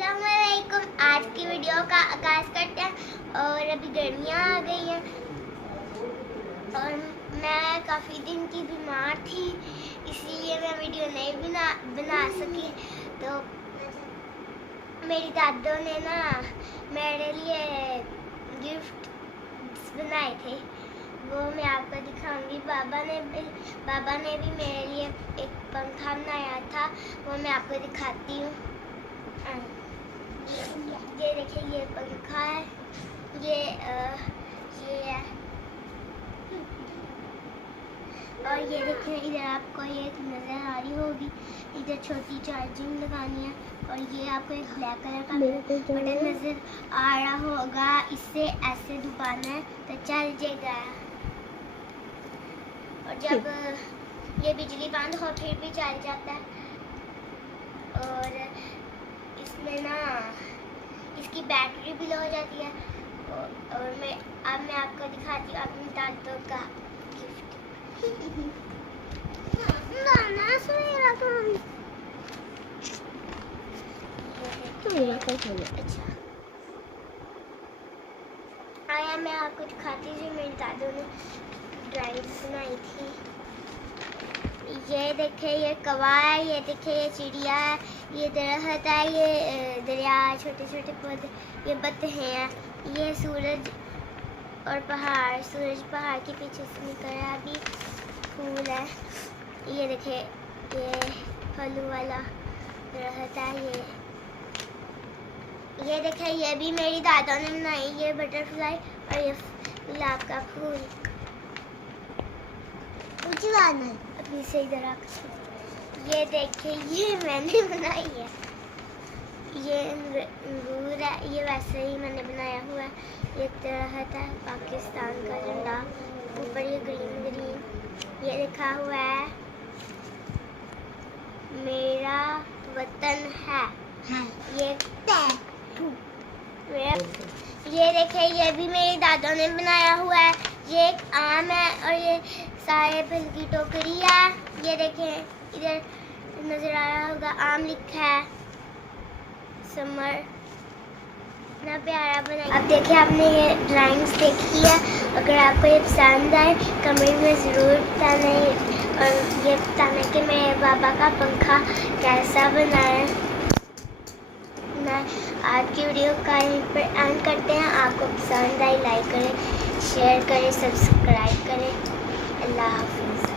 अस्सलामुअलैकुम। आज की वीडियो का आगाज करते हैं। और अभी गर्मियाँ आ गई हैं और मैं काफ़ी दिन की बीमार थी, इसलिए मैं वीडियो नहीं बना सकी। तो मेरी दादों ने ना मेरे लिए गिफ्ट बनाए थे, वो मैं आपको दिखाऊंगी। बाबा ने भी मेरे लिए एक पंखा बनाया था, वो मैं आपको दिखाती हूँ। ये देखिए, ये पंखा है, ये है। और ये देखिए, इधर आपको ये नज़र आ रही होगी, इधर छोटी चार्जिंग लगानी है। और ये आपको एक ब्लैक कलर का बटन नज़र आ रहा होगा, इससे ऐसे दबाना है तो चल जाएगा। और जब ये बिजली बंद हो फिर भी चल जाता है। और इसमें ना इसकी बैटरी भी लो हो जाती है। और मैं आपको दिखाती हूँ अपनी दादों का गिफ्ट। अच्छा आया, मैं आपको दिखाती हूँ मेरी दादों ने ड्राइंग बनाई थी। ये देखे, ये कौवा है, ये देखे, ये चिड़िया है, ये दरख्त है, ये दरिया, छोटे छोटे पौधे, ये बत्तखें हैं, ये सूरज और पहाड़, सूरज पहाड़ के पीछे से निकल रहा है। अभी फूल है, ये देखे, ये फलों वाला दरख्त है। ये देखे, ये भी मेरी दादा ने बनाई, ये बटरफ्लाई और ये गुलाब का फूल। अपनी से इधर ये देखिए, ये मैंने बनाई है। ये अंगूर है, ये वैसे ही मैंने बनाया हुआ है। ये दरख्त है, पाकिस्तान का झंडा, ऊपर ये ग्रीन ये लिखा हुआ है मेरा वतन है। ये देखिए, ये भी मेरी दादों ने बनाया हुआ है। ये एक आम है और ये सारे फल की टोकरी है। ये देखें, इधर नजर आ रहा होगा, आम लिखा है, समर। इतना प्यारा बनाया। अब देखिए, आपने ये ड्राइंग्स देखी है, अगर आपको ये पसंद आए कमेंट में ज़रूर बताना और ये बताना कि मेरे बाबा का पंखा कैसा बना है। आज की वीडियो का यहीं पर एंड करते हैं। आपको पसंद आई लाइक करें, शेयर करें, सब्सक्राइब करें। अल्लाह हाफिज़।